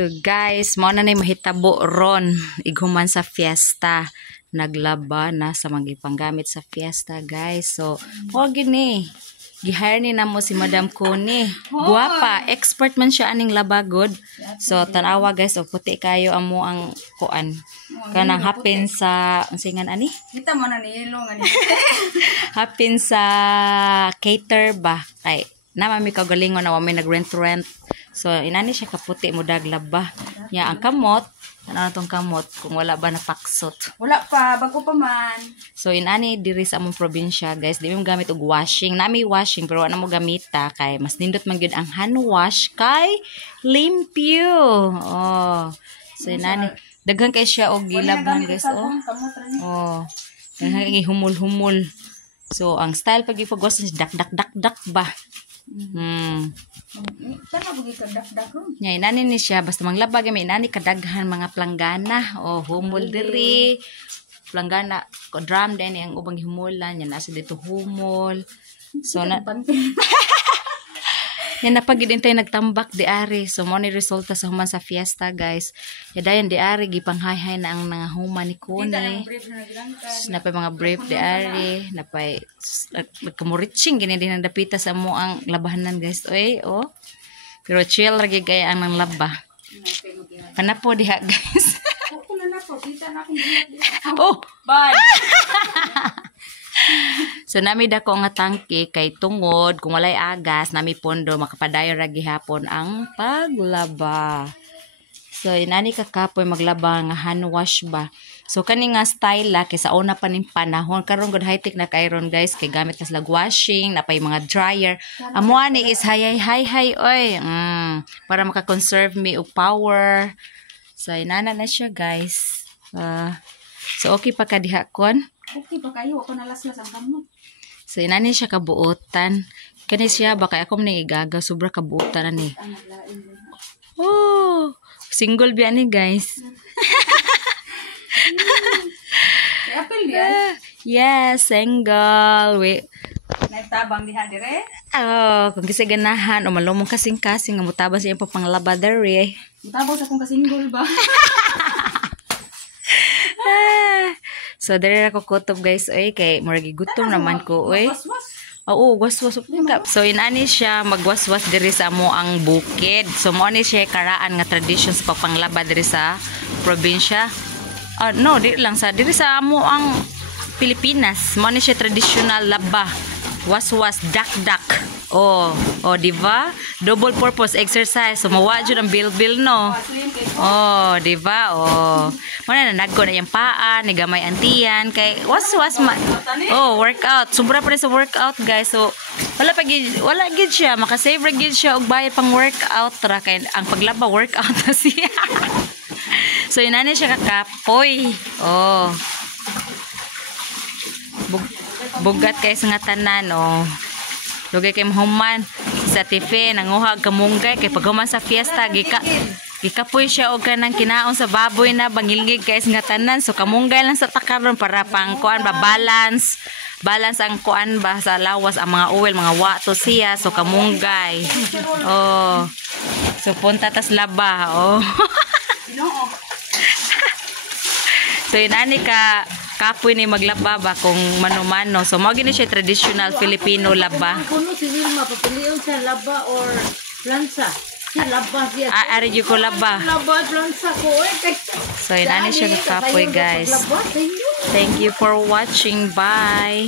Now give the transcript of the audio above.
So guys, mo na ni mahitabo ron iguman sa fiesta. Naglaba na sa mga panggamit sa fiesta, guys. So, wag gini. Gihire ni namo si Madam Connie. Guwapa, expert man siya aning labagod. So, tanawa guys, o puti kayo amo ang kuan. Kanang hapin sa singan ani? Kita mo na ni ilong ani. Hapin sa cater ba? Kay namami kagalingon na wa may nag-rent. So, inani siya kaputi mo daglaba. Ya, ang kamot, ano tong kamot kung wala ba napaksot. Wala pa, bago pa man. So, inani diri sa among probinsya, guys, di mo gamit og washing. Nami washing pero wala mo gamita kay mas nindot man gyud ang hand wash kay limpyo. Oh. So, inani daghan kay siya og gilabhan, guys, oh. Oh. Daghan humul-humul. So, ang style pag ipagwas dak ba. Sana bugi ka dak ron. Nya inani ni siya basta manglaba gamay inani kadaghan mga planggana o humol diri. Planggana ko drum din ang ubang humulan nya nasa dito humol. So na yan napagidintay nagtambak di ari. So mo ni resulta sa human sa fiesta, guys. Yadayan di ari gipanghay-hay na ang mga human ni Connie. Napay mga brief di ari, napay nagkamuritsing gini din ang dapita sa mo ang labahanan, guys. Oy, oh. Pero chill lagi kaya ang nang laba. Kana po diha, guys. Oh, bye. So nami dako nga tangke kay tungod kung walay agas nami pondo makapadayon ra gihapon ang paglaba. So inani ka kapoy maglaba nga hand wash ba. So kani nga style la kay sa una pa ning panahon karon gud high tech na kayron, guys, kay gamit na slag washing napay mga dryer. Amo ani is hay oy. Para maka-conserve me og power. So inana na siya, guys. So okay pa ka diha kon. Okay pa kayo ako nalaslas ang kamot. So inani siya kabuotan. Kani siya baka ako man igaga sobra kabuotan ani. Oh, single bi ani, guys. Apil diyan. Yes, single. Wait. Nagtabang diha dire. Oh, kung kasi ganahan o malumong kasing-kasing nga mutabang siya pa panglaba dere. Mutabang sa kung kasinggol ba. So dere ako kutob, guys, oy kay murag gutom naman ko oy. Oo, waswas. So inani siya magwaswas diri sa amo ang bukid. So mo ani siya karaan nga traditions pa panglaba diri sa probinsya. No, diri lang sa diri sa amo ang Pilipinas. Mo ani siya traditional laba. Waswas dak. Oh, di ba? Double purpose exercise. So mawa jud ang bil no. Oh, di ba? Oh. Mana na nagko na yang paa, ni gamay antiyan kay waswas workout. Sobra pa rin sa workout, guys. So wala gid siya maka-save ra gid siya og bayad pang workout ra kay ang paglaba workout na siya. So inani siya kakapoy. Oh. Bugat kay sa nga tanan, oh. Lugay kay mahuman sa TV nanguhag kamunggay kay paghuman sa fiesta gikapoy siya og kanang kinaon sa baboy na bangilngig kay nga tanan. So kamunggay lang sa takaron para pang kuan ba balance ang kuan ba sa lawas ang mga oil mga wato siya. So kamunggay. Oh. So punta tas laba, oh. So inani ka kapoy ni maglaba ba kung mano-mano. So mao gini siya traditional Filipino laba. Kuno si Wilma papilion sa laba or plansa. Siya laba siya. Ari ko laba. Laba plansa ko eh. So inani siya ka kapoy, guys. Thank you for watching. Bye.